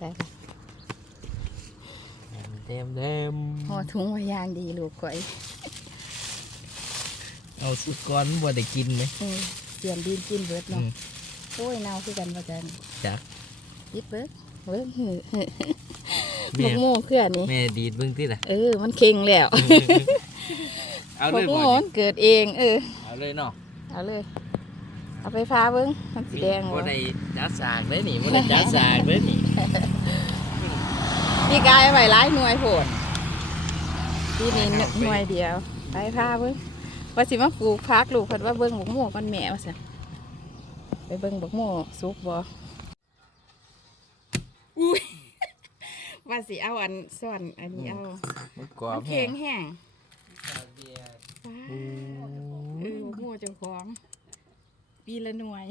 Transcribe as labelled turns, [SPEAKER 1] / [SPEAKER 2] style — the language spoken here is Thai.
[SPEAKER 1] ได้ละ
[SPEAKER 2] เต็มเต็ม
[SPEAKER 1] ห่อถุงไว้อยางดีลูกข่อย
[SPEAKER 2] เอาสุดก้อนบ่ได้กินไหม
[SPEAKER 1] เออเสียมดินกินเบิดอืเนาะมโอ้ยเน่าคือกันว่าจันจักยิบเบิดเบิ้งหือแม่บักโม่เครือนี่
[SPEAKER 2] แม่ดีดเบิ่งติล่ะ
[SPEAKER 1] เออ มันเค็งแล้วเอาบัเลยกบ่โม่นี่มันเกิดเอง เออ เอาเลยเนาะเอาเลย เอาไปฟ้าเบิ้งมันสีแดง
[SPEAKER 2] บ่วะได้จัดสากเลยนี่บ่ได้จัดสากเลยนี่
[SPEAKER 1] พี่กายเอาไว้ร้ายหน่วยโผดพี่นี่หน่วยเดียว ไปฟ้าเบิ้งว่าสิมาปลูกพักลูกเพิ่นว่าเบิ้งบักโม่ก่อนแม่ว่าสิไปเบิ้งบักโม่สุกบ่อุ้ยว่าสิเอาอันซ่อนอันนี้เอามันกรอมับนแฮเค็งงแห้งฟ้าเออบักโม่เจ้าของ ปีละหน่วย